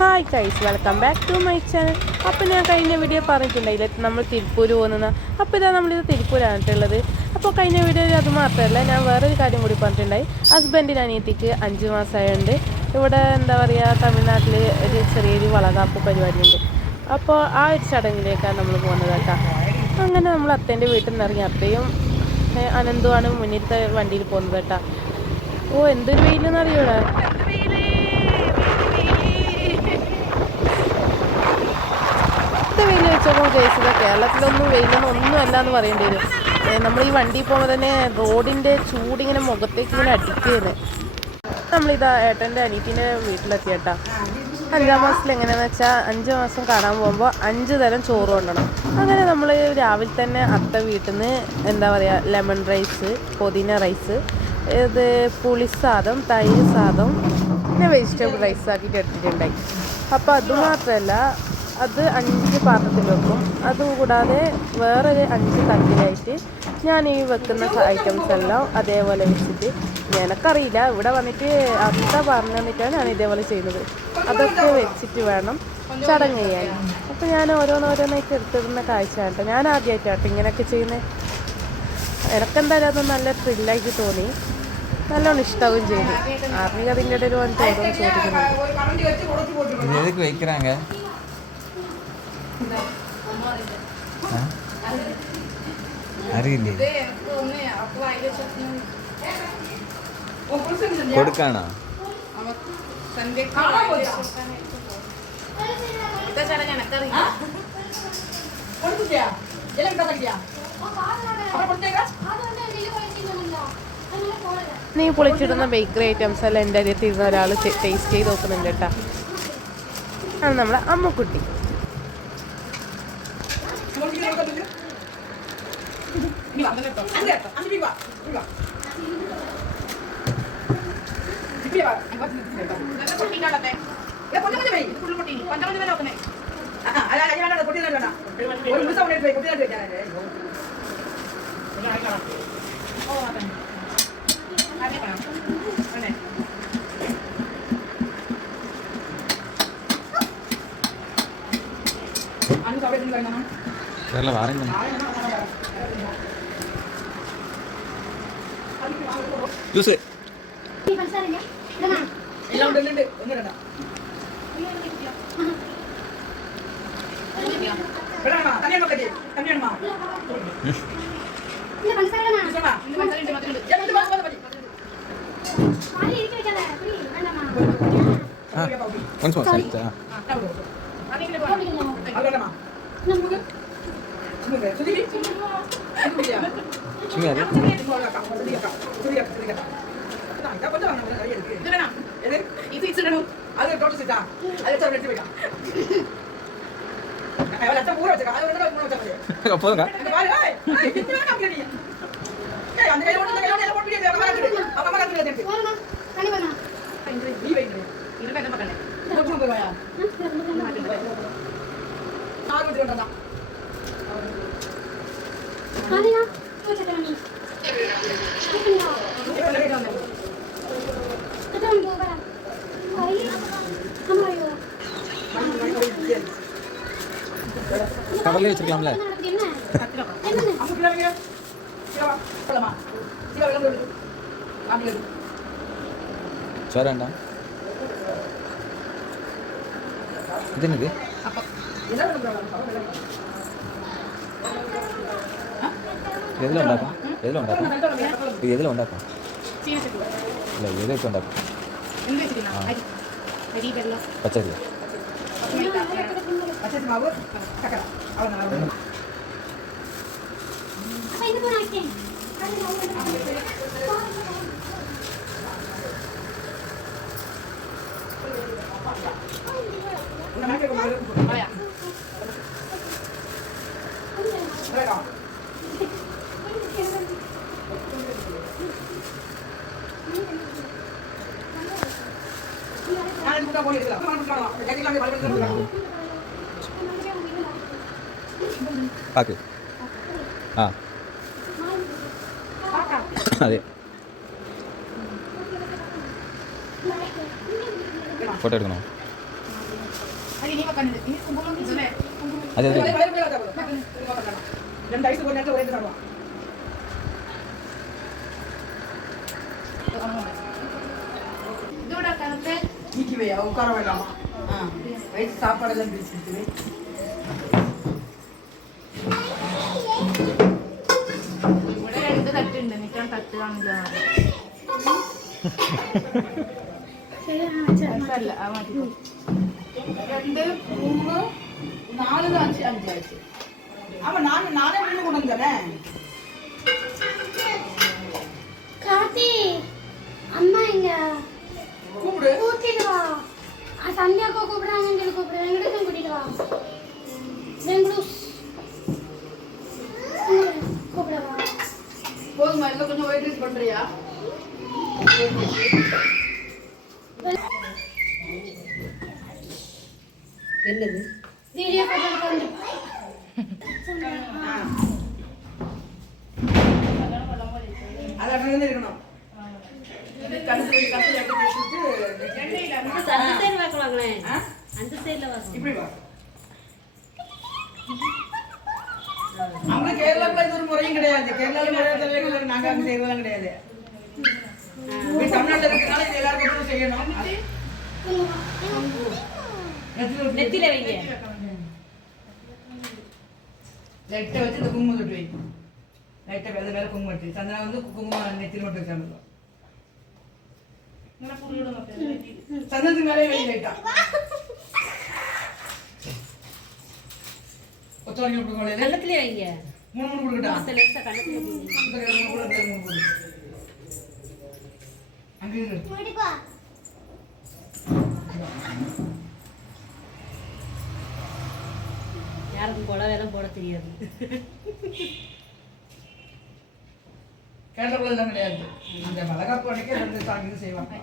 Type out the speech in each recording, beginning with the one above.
Hi guys, welcome back to my channel. അപ്പോൾ ഞാൻ കഴിഞ്ഞ വീഡിയോ പറഞ്ഞിട്ടുണ്ടായില്ല നമ്മൾ തിരുപ്പൂർ പോകുന്ന. അപ്പോൾ ഇതാ നമ്മളിത് തിരുപ്പൂരാണിട്ടുള്ളത്. അപ്പോൾ കഴിഞ്ഞ വീഡിയോയിൽ അത് മാത്രമല്ല, ഞാൻ വേറൊരു കാര്യം കൂടി പറഞ്ഞിട്ടുണ്ടായി. ഹസ്ബൻഡിന് അനിയത്തിക്ക് 5 മാസമായതുകൊണ്ട് ഇവിടെ എന്താ പറയുക, തമിഴ്നാട്ടിൽ ഒരു ചെറിയൊരു വളകാപ്പ് പരിപാടിയുണ്ട്. അപ്പോൾ ആ ഒരു ചടങ്ങിലേക്കാണ് നമ്മൾ പോകുന്നത് കേട്ടോ. അങ്ങനെ നമ്മൾ അത്തേൻ്റെ വീട്ടിൽ നിന്ന് ഇറങ്ങി. അത്തയും അനന്തുമാണ് മുന്നിലത്തെ വണ്ടിയിൽ പോകുന്നത് കേട്ടോ. ഓ, എന്തൊരു വെയിലെന്ന് അറിയൂടെ. വെയിൽ വെച്ചപ്പോൾ ഉദ്ദേശിച്ചത് കേരളത്തിലൊന്നും വെയിലൊന്നും അല്ല എന്ന് പറയേണ്ടി വരും. നമ്മൾ ഈ വണ്ടി പോകുമ്പോൾ തന്നെ റോഡിൻ്റെ ചൂടിങ്ങനെ മുഖത്തേക്ക് ഇങ്ങനെ അടിക്കുകയാണ്. നമ്മളിതാ ഏട്ടൻ്റെ അനിയത്തിൻ്റെ വീട്ടിലെത്തിയേട്ടാ. 5-ാം മാസത്തിൽ എങ്ങനെയാണെന്ന് വെച്ചാൽ 5 മാസം കാണാൻ പോകുമ്പോൾ 5 തരം ചോറ് കൊണ്ടണം. അങ്ങനെ നമ്മൾ രാവിലെ തന്നെ അത്ത വീട്ടിൽ നിന്ന് എന്താ പറയുക, ലെമൺ റൈസ്, പുതിന റൈസ്, ഇത് പുളിസാദം, തൈര് സാദം, പിന്നെ വെജിറ്റബിൾ റൈസ് ആക്കിയിട്ട് എടുത്തിട്ടുണ്ടായി. അപ്പോൾ അതുമാത്രമല്ല, അത് 5 പാത്രത്തിൽ വെക്കും. അതുകൂടാതെ വേറൊരു 5 തട്ടിലായിട്ട് ഞാൻ ഈ വെക്കുന്ന ഐറ്റംസ് എല്ലാം അതേപോലെ വെച്ചിട്ട്, എനിക്കറിയില്ല, ഇവിടെ വന്നിട്ട് അത്ത പറഞ്ഞു തന്നിട്ടാണ് ഞാൻ ഇതേപോലെ ചെയ്യുന്നത്. അതൊക്കെ വെച്ചിട്ട് വേണം ചടങ്ങ് ചെയ്യാൻ. അപ്പോൾ ഞാൻ ഓരോന്നായിട്ട് എടുത്തിടുന്ന കാഴ്ച കേട്ടോ. ഞാൻ ആദ്യമായിട്ടാട്ടോ ഇങ്ങനെയൊക്കെ ചെയ്യുന്നത്. എനിക്കെന്തായാലും അത് നല്ല ത്രില്ലായിട്ട് തോന്നി, നല്ലോണം ഇഷ്ടമാവുകയും ചെയ്തു. അറിയുക അതിൻ്റെ ഇടയിൽ വന്നിട്ട് ഓരോന്ന് ചോദിക്കുന്നുണ്ട്. അറിയില്ലേ കൊടുക്കാണോ? നീ പൊളിച്ചിടുന്ന ബേക്കറി ഐറ്റംസ് എല്ലാം എൻ്റെ അരിയത്ത് ഇരുന്ന ഒരാൾ ടേസ്റ്റ് ചെയ്ത് നോക്കുന്നുണ്ട് കേട്ടോ. ആണ് നമ്മളെ അമ്മക്കുട്ടി. ജ്യൂസ് കവറിൽ വെച്ചിരിക്കാമല്ലേ? ചോരണ്ട ഇതിനിത് എതിലുണ്ടാക്കാം? അല്ല, ഏത് വെച്ചുണ്ടാക്കാം? പച്ചരി പാക്ക്. ആ അതെ, ഫോട്ടോ എടുക്കണോ? അതെ അതെ 2 ഐസ് കൊണ്ടിട്ട് ഒരേ തടവാ நிற்கவையா உட்கார வேண்டாமா வயிற்று சாப்பாடெல்லாம் பிரிச்சுருக்குது ഇവിടെ 2 തട്ടുണ്ട് നിൽക്കാൻ തട്ട് കാണില്ല അല്ല ആ മതി 2 3 4 5 5 ஆச்சு ஆமா நானே மீன் கொண்டு வந்தேன் கார்த்தி அம்மா இங்க கூப்பிடு கூட்டிட்டு வா சந்தியாக்கோ கூப்பிடுறாங்க எங்களுக்கு கூப்பிடு வெங்கடேசன் கூட்டிட்டு வா பெங்களூர் கூப்பிட வா போதுமா இல்லை கொஞ்சம் ஒயிட் ரைஸ் பண்றியா என்னது வீடியோ போட்டு வந்து அது அப்படியே இருக்கணும் கழுத்துல எடுத்து வச்சுட்டு அந்த சைடு வாக்குவாங்களே அந்த சைடுல வாக்குவாங்க இப்படி வா அவங்க கேரளாக்குள்ள இது ஒரு முறையும் கிடையாது கேரளாவில் முறையா தலைவர்கள் நாங்க அங்க செய்யறதெல்லாம் கிடையாது தமிழ்நாட்டில் இருக்கிறனால இது எல்லாருக்கும் செய்யணும் நெத்தில வைங்க லைட்டை வச்சு இந்த குங்குமம் தொட்டு வை லைட்டை வெள்ளை மேலே குங்குமம் வச்சு சந்தனா வந்து குங்குமம் நெத்தியில் மட்டும் வச்சாங்க சந்தனத்துக்கு மேலே வை லைட்டா கொத்தவரைக்கும் கொடுக்கணும் கண்ணத்திலே வைங்க 3 கொடுக்கட்டா லேசா கண்ணத்திலே வைங்க அங்கே இரு கூட்டிட்டு வா யாருக்கும் குழவையெல்லாம் போட தெரியாது கேரளாக்குள்ள எல்லாம் கிடையாது அந்த மிளகாப்பு அன்னைக்கே 2 சாங்கி செய்வாங்க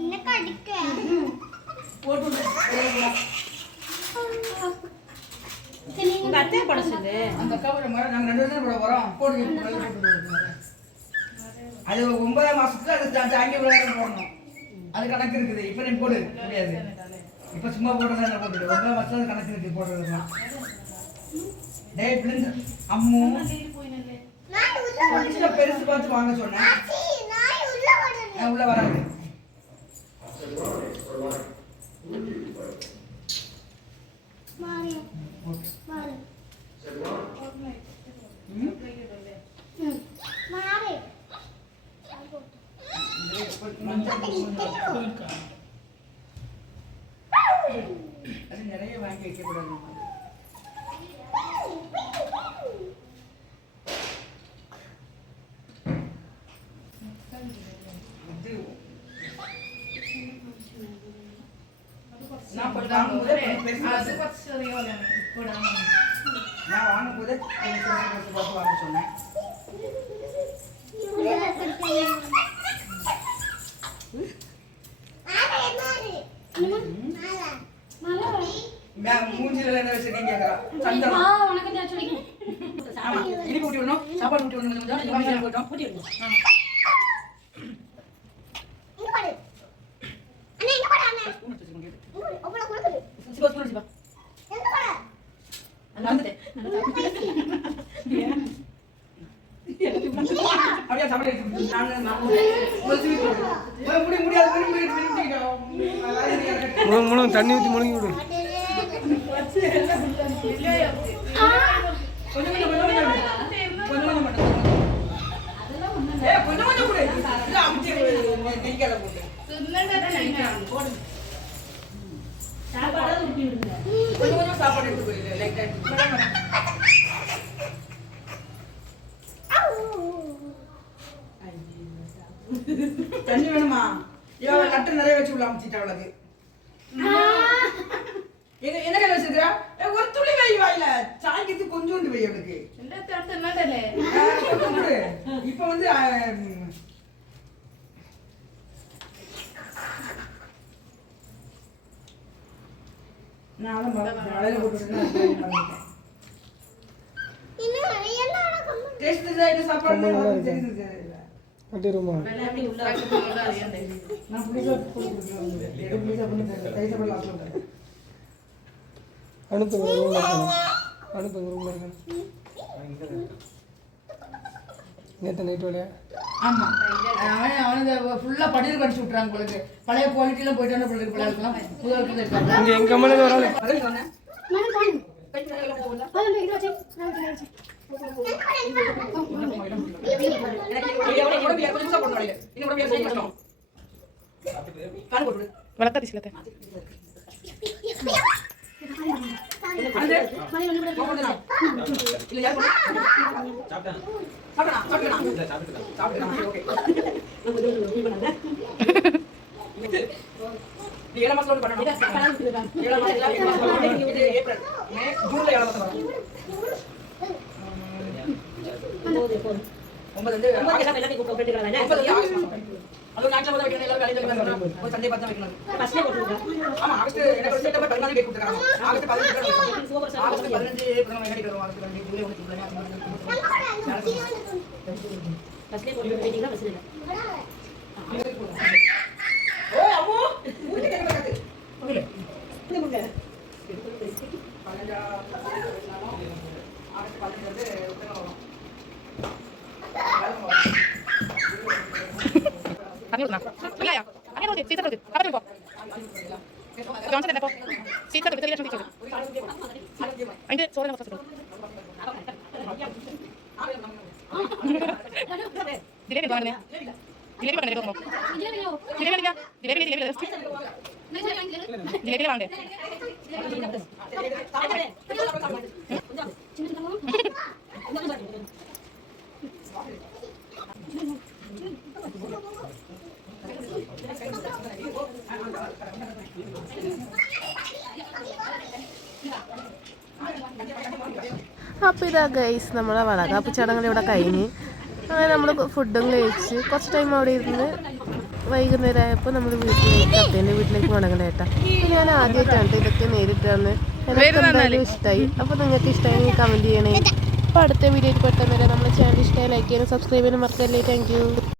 என்ன கடிக்க போட்டு உங்க அத்தையை போட சொல்லு அந்த அக்காவோட மரம் நாங்கள் 2 பேரும் போட போகிறோம் போட்டு அது 9ஆம் மாசத்துல அது தாங்கி விளையாட போடணும் அது கணக்கு இருக்குது இப்போ நீ போடு முடியாது இப்போ சும்மா போடுறதா போட்டுடு 9ஆம் மாசத்துல அது கணக்கு இருக்குது போடுறதுலாம் டேய் பிள்ளைங்க அம்மு கொஞ்சம் பெருசு பார்த்து வாங்க சொன்னேன் உள்ள வராது ஓகே அது நிறைய வாங்கி வைக்கக்கூடாது நான் வாங்கும்போது பார்த்து வாங்க சொன்னேன் மூஞ்சில என்ன வச்சிருக்கீங்க கேக்குறா சந்தனம் உனக்கு ஏதாச்சும் வைக்கணும் ஆமா இனிப்பு ஊட்டி விடணும் சாப்பாடு ஊட்டி விடணும் கொஞ்சம் போட்டோம் கூட்டி விடுங்க இங்க பாரு அண்ணா இங்க பாரு அண்ணா ஒவ்வொரு குடுக்குது சிபா ஸ்கூல் சிபா எங்க பாரு நடந்துட்டே அப்படியே சாப்பிட நான் முழு தண்ணி ஊற்றி முழுங்கி விடு சாப்பாடு எடுத்து போயிரு லைட்டா தண்ணி வேணுமா இவன் நட்டு நிறைய வச்சு உள்ள அமைச்சிட்டா அவளுக்கு என்ன கையில வச்சிருக்கா ஒரு துளி வை வாயில சாய்க்கிறது கொஞ்சோண்டு வை அவளுக்கு இப்ப வந்து நான் வளையல போட்டு டேஸ்ட் என்ன சாப்பாடு தெரியுது മറ്റേ റൂമാണ് நான் புளிசா போட்டு புளிசா பண்ணி ரைஸ் பண்ணி லாஸ்ட் பண்ணுறேன். அடுத்த ரூமில் இருக்கணும் அடுத்த ரூமில் இருக்கணும் நேற்று நைட் வேலையா ஆமாம் அவனுக்கு ஃபுல்லாக படியில் படிச்சு விட்றாங்க உங்களுக்கு பழைய குவாலிட்டியில் போயிட்டு வந்து பிள்ளைக்கு பிள்ளைகளுக்குலாம் புது இடத்துல இருக்காங்க. இங்கே எங்கள் அம்மாலே ஒரு ஆள் பதில் சொன்னேன் நான் போறேன் போயிட்டு வேலையில போகல. போதும் இது வச்சு நான் வச்சு வளர்க்க திசிலத்தை அது நாட்டில் வந்து வைக்கணும் எல்லாரும் வேலையில் வைக்கணும் ஒரு சண்டே பார்த்து வைக்கணும் ஆமாம் ஆகஸ்ட் எனக்கு ஒரு செப்டம்பர் 14 டேட் கொடுத்துருக்காங்க ஆகஸ்ட் 15 ஆகஸ்ட் 15 இப்போ நம்ம என்ன ஆகஸ்ட் 15 ஜூலை 1 ஜூலை ஓ அம்மோ ஊட்டி கேட்கறது ஓகே இந்த முங்க 15 ஆகஸ்ட் 15 வந்து உத்தரவு வரும் Ini udah. Iya ya. Ini udah. Sisa terus. Apa tuh? Jangan sampai depo. Sisa terus lihat nanti. Ini sore nak masuk. Dilihat di mana? Dilihat mana di rumah? Dilihat mana? Dilihat. Dilihat mana? അപ്പോൾ ഇതാ guys നമ്മളെ വളകാപ്പ് ചടങ്ങുകൾ ഇവിടെ കഴിഞ്ഞ് അങ്ങനെ നമ്മൾ ഫുഡും കഴിച്ച് കുറച്ച് ടൈം അവിടെ ഇരുന്ന് വൈകുന്നേരം ആയപ്പോൾ നമ്മൾ വീട്ടിലേക്ക് അത്തേൻ്റെ വീട്ടിലേക്ക് മടങ്ങലേട്ടാ. ഞാൻ ആദ്യമായിട്ടാണ് ഇതൊക്കെ നേരിട്ട് വന്ന് എനിക്ക് എന്തായാലും ഇഷ്ടമായി. അപ്പോൾ നിങ്ങൾക്ക് ഇഷ്ടമായി കമൻറ്റ് ചെയ്യണേ. അപ്പോൾ അടുത്ത വീഡിയോയിൽ പെട്ടെന്ന് നമ്മുടെ ചാനൽ ഇഷ്ടമായി ലൈക്ക് ചെയ്യാനും സബ്സ്ക്രൈബ് ചെയ്യാനും മറക്കല്ലേ. Thank you.